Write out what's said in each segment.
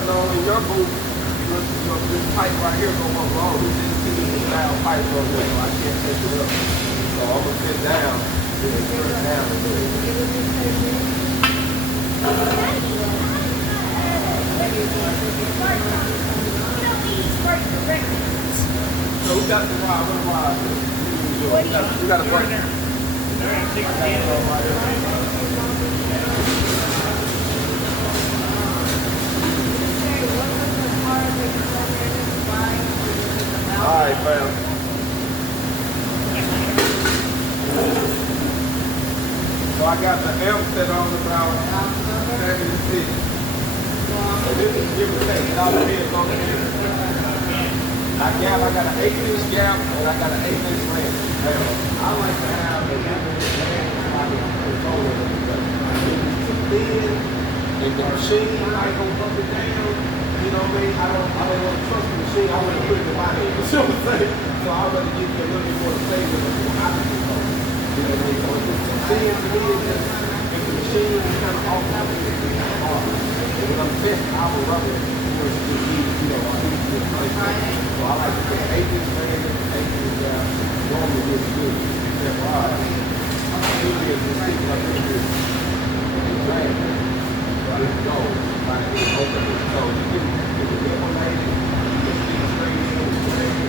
because in your booth, this pipe right here going to go wrong. This is a style pipe over there, so I can't take it up. So I'm going to sit down and turn it down a little. So we got the rod. What rod? We got a break. All right, fam. So I got the amp set on about 76. So this is give or take. It all depends on the amp. I got an 8-inch gap and I got an 8-inch length. I like to have a 8-inch length so I can control it. If it's too thin and the machine might go up and down, you know what I mean? I don't want to trust the machine. I want to put it in my hand. You know what I'm saying? So I'd rather give you a little bit more flavor than what I can control. You know what I mean? So if it's too thin to me, if the machine is kind of off, it's kind of hard. And when I'm testing, I will rub it. So I like to put 8-inch length, 8-inch gap. Normally really good. That rod. Usually it's just sticking like this. It's bad. But it's gold. Like it's open. So you can eliminate it. You can stick straight in.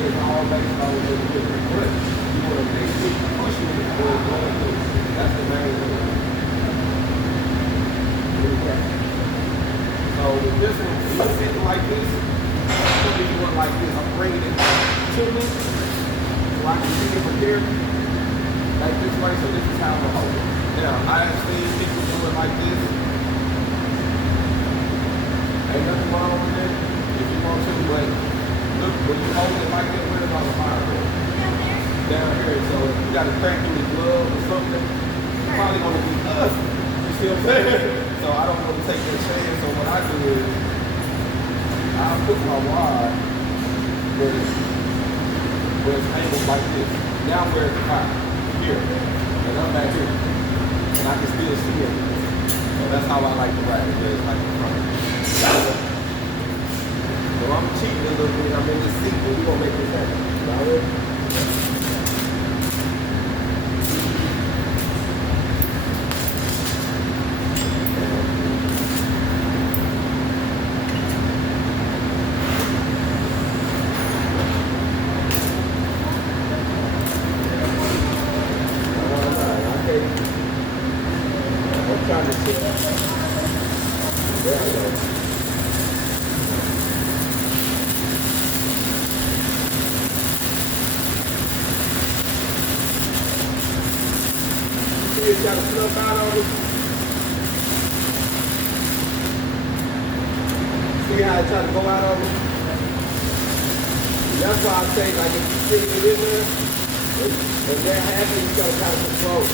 It's all based on the different grip. You want to make it pushing it before it's going through. That's the main thing. So with this one, it's sitting like this. I'm putting it like this. I'm bringing it to me so I can see it from here, like this way. So this is how I'm hold it. Now I have seen people do it like this. Ain't nothing wrong with it if you want to, but look when you hold it like that, where's all the fire going? Down here. So if you got to crack through the glove or something, it's probably gonna be us. You see what I'm saying? So I don't want to take that chance. So what I do is I'll put my rod where it's angled like this. Now where it's hot, here, and I'm back here. And I can still see it. So that's how I like to ride it, it's like in front of me. So I'm cheating a little bit, I'm in the seat, but we're gonna make this happen. All right? Got a slip out on it. See how I try to go out of it? That's why I say, like, if you stick it in there, and that happens, you gotta kind of control it.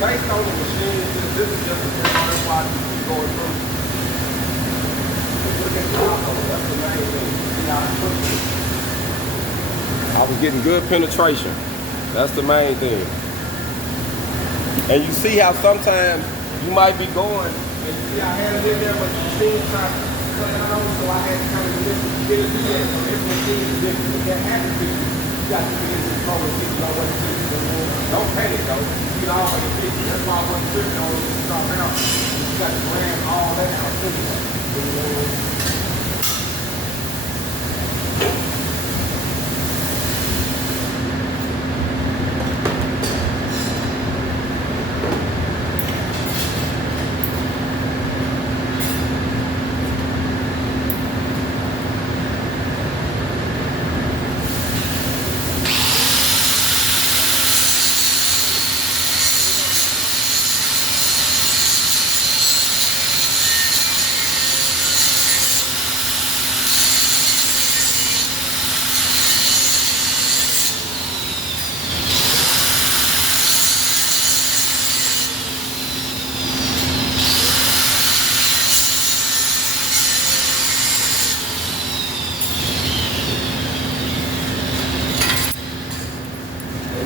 Based on the machine, this is just a that's why you keep going through. Look at the top, that's the main thing. See how I push it? I was getting good penetration. That's the main thing. And you see how sometimes you might be going, and you see I had it in there, but the machine tried to cut it on, so I had to kind of get it to that. So this machine is different. If that happens to you, you got to get in control and get your way to. Don't panic though. You can always fix it. That's why I wasn't tripping on it to start out. You got to ram all that out too.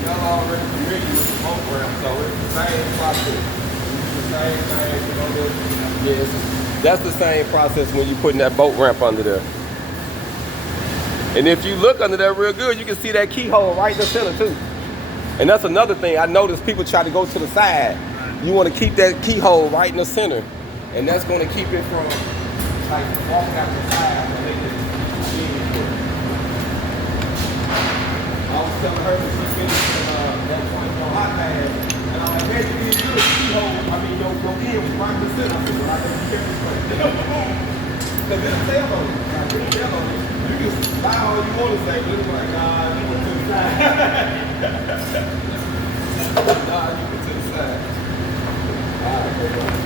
Already familiar with the boat ramp, so it's the same process. It's the same thing, you know. Yes, that's the same process when you putting that boat ramp under there. And if you look under there real good, you can see that keyhole right in the center too. And that's another thing I noticed, people try to go to the side. You want to keep that keyhole right in the center, and that's going to keep it from like walking out the side when they can see it. I was telling her that she finished that point on hot pad, and I'm like, man, you need to do a keyhole. I mean, your end was right in the center. I said, well, I know you kept this place. Because it'll tell on you. Like, it'll tell on you. You can buy all you want to say, but it's like, nah, you went to the side. Nah, you went to the side. All right, go on.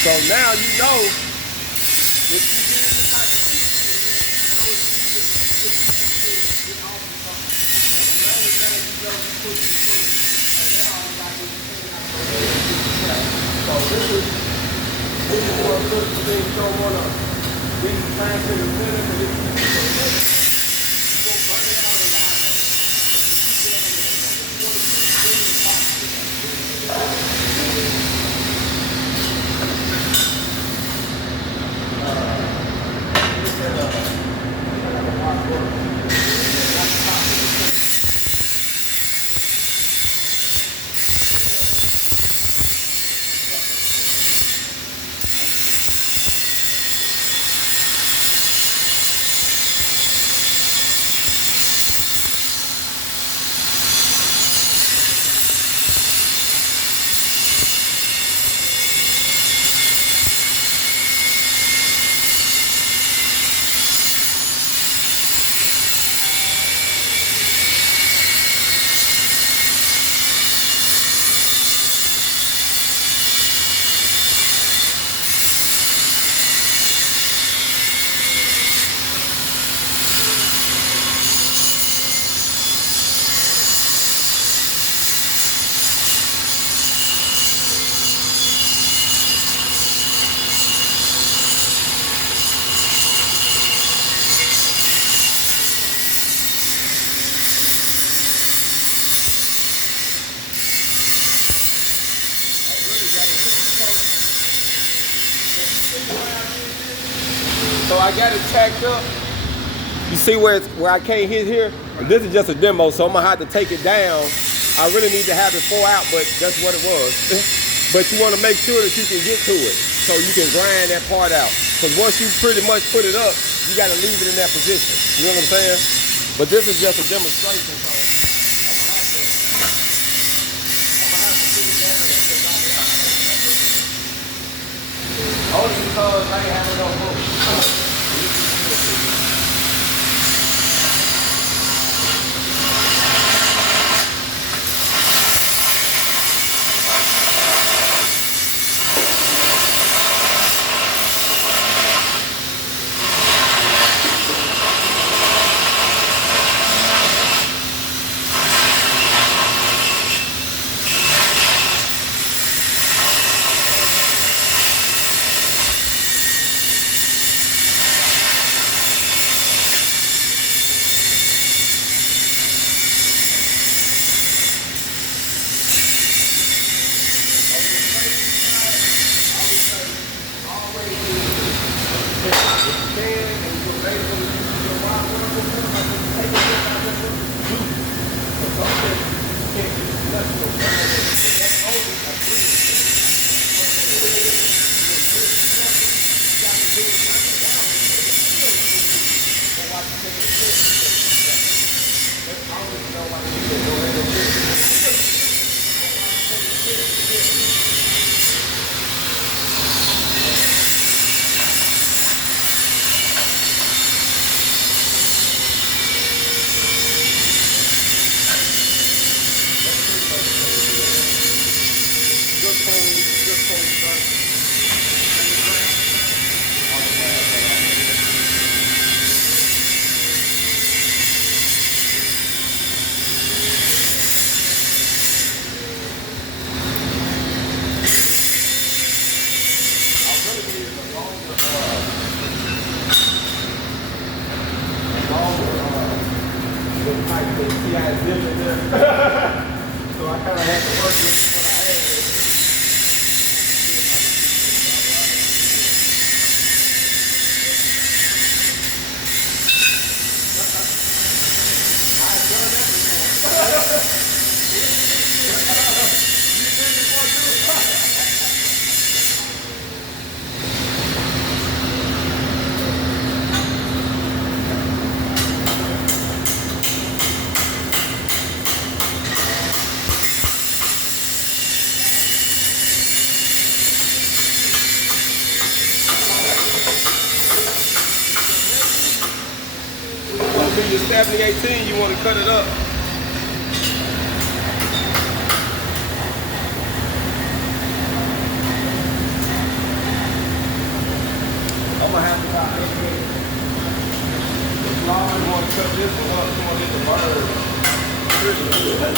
So now you know if you get in the type of seat, you know it's get off or something. And the main thing you know you push it through. And now I'm like it's taking out the way. So this is what good things don't want to be trying to the center, but if you go burn it out in the hot water. So you keep it in there. You want to keep it in the box. So I got it tacked up. You see where I can't hit here? This is just a demo, so I'm gonna have to take it down. I really need to have it 4 out, but that's what it was. But you wanna make sure that you can get to it so you can grind that part out. Because once you pretty much put it up, you gotta leave it in that position. You know what I'm saying? But this is just a demonstration, so I'm gonna have to sit it down and knock it out. Only because I ain't having no room. See, I had dipped in there. So I kind of had to work with what I had. I've done that before. You did it before too. Your 70-18, you want to cut it up. I'm gonna have to buy this. As long as you want to cut this one up, you want to get the bird pretty good.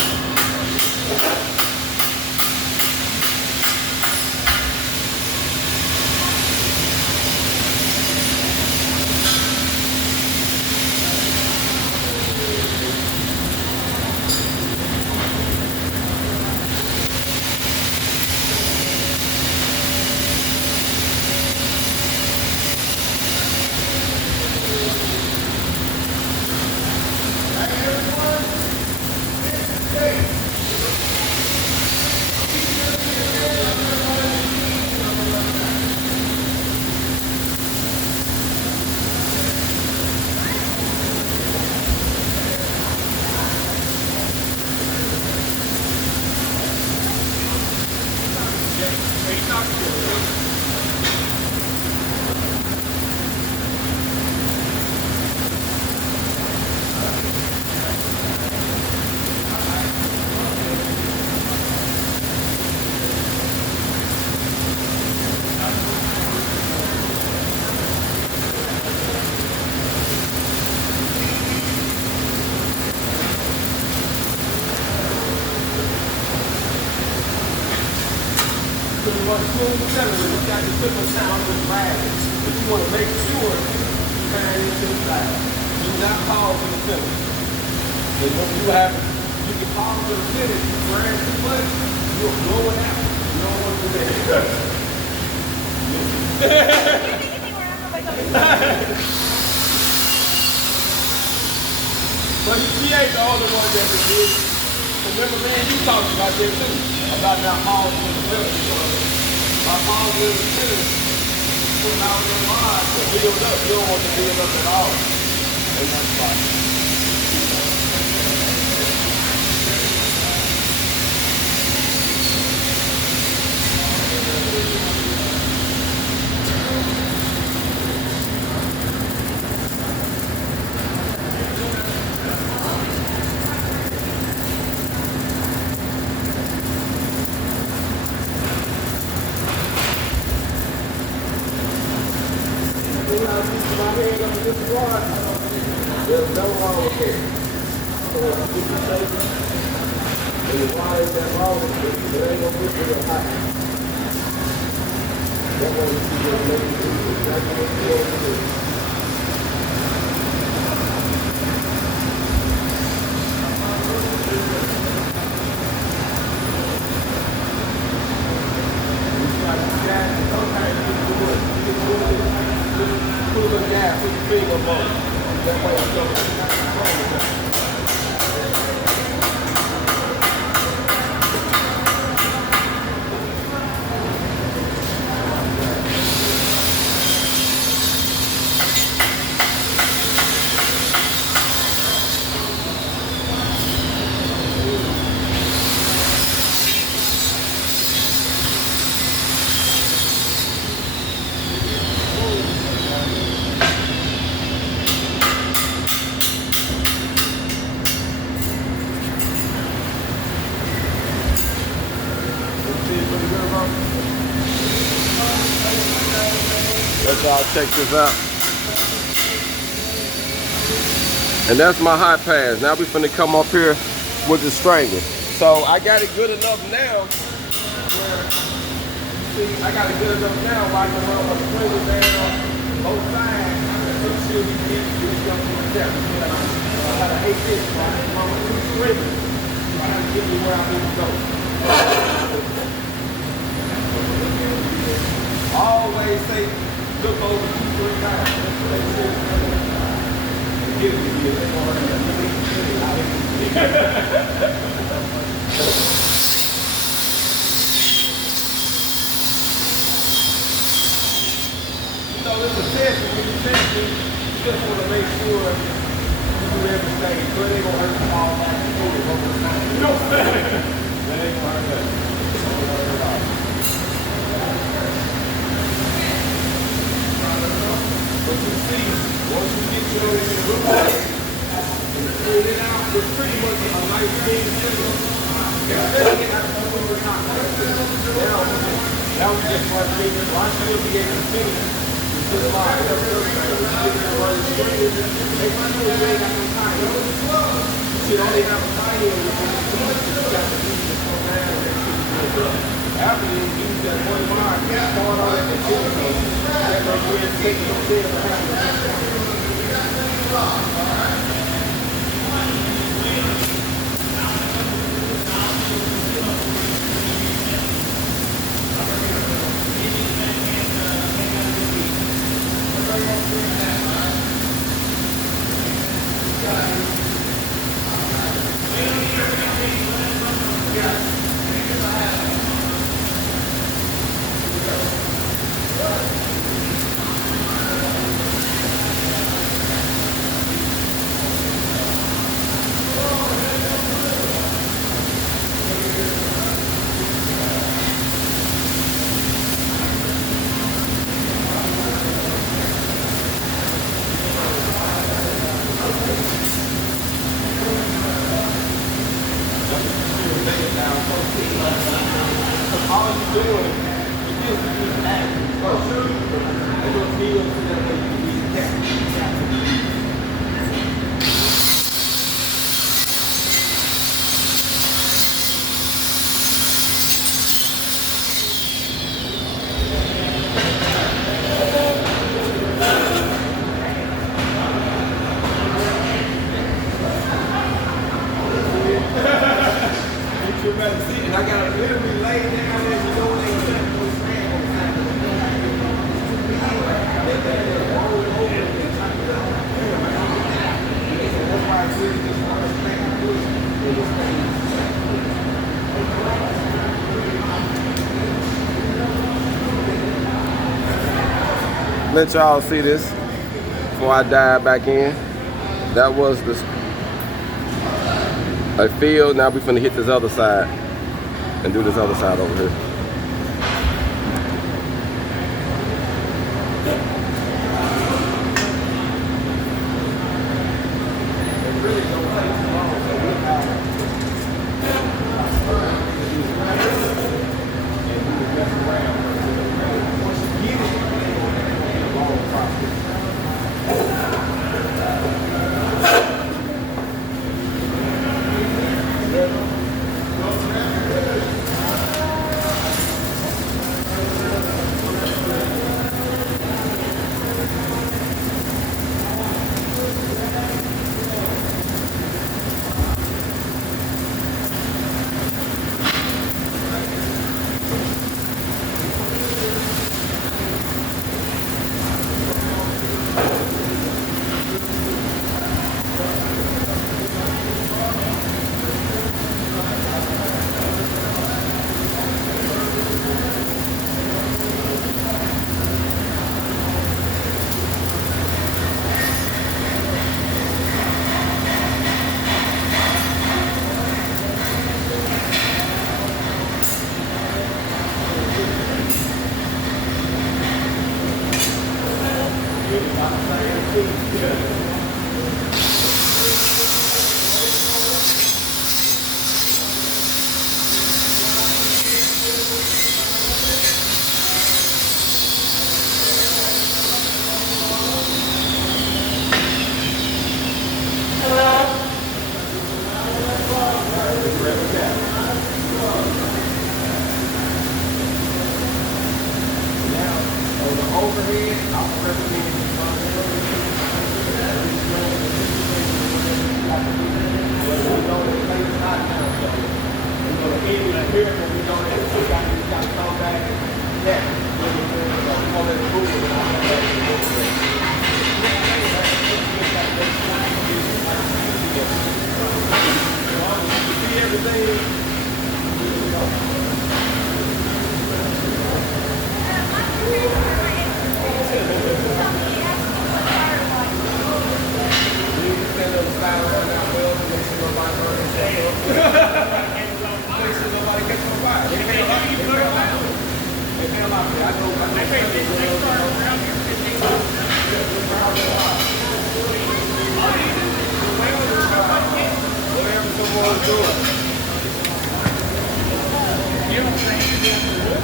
Smooth center, you got the simple sound of the rags, but you want to make sure you turn into the side. Do not pause in the center. So you can pause in the center, if you drag too much, you'll blow it out. You don't want to do that. But she ain't the only one that did it. Remember, man, you talked about that too. About that mall in the middle. My mom was in the middle. Putting out their mind to build up. You don't want to build up at all. They want to buy. There's no wrong with that. So if you keep it safe, and the water is that wrong with it, it ain't gonna get real hot. That's why you see your lady do exactly what you want to do. Sometimes you can do it. You can put a little gas, put your finger on both. That way it's going to be not wrong with that. Let y'all check this out. And that's my hot pass. Now we finna come up here with the stranger. So I got it good enough now where, see, I got it good enough now where I can run my stranger down both sides. So she'll be getting this young one down. I gotta hate this, right? I'm two stringers. I gotta get me where I need to go. Always say, look over 2-3 times. That's what they say. Give it to you. They're going to hurt you know, it's a test. When you test it, you just want to make sure you do everything. But they're going to hurt them all back and forth over the time. You know what I'm saying? They ain't going to hurt that. They don't hurt it all. But you see, once you get your in the root and pull it out, it's pretty much a nice clean finger. Especially after you were not now we just start fingers. Well, I should be able to finish. It's just like make sure you ain't got no time. You should only have a tie in with you got to use it so down that shit is after you use that one bar, start on at the chicken. That way you ain't taking no shit to have all you're doing is just acting. Oh, sure. They're going to feel so that way you can be the captain. And I got to literally lay down there, you know, they set no stand on that. let y'all see this before I dive back in. That was a field. Now we finna hit this other side and do this other side over here.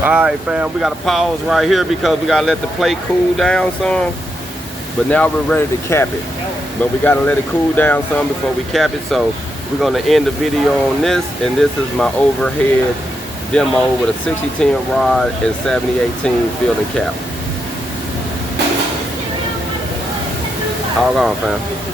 Alright fam, we gotta pause right here because we gotta let the plate cool down some. But now we're ready to cap it. But we gotta let it cool down some before we cap it. So we're gonna end the video on this. And this is my overhead demo with a 6010 rod and 7018 field and cap. All gone fam.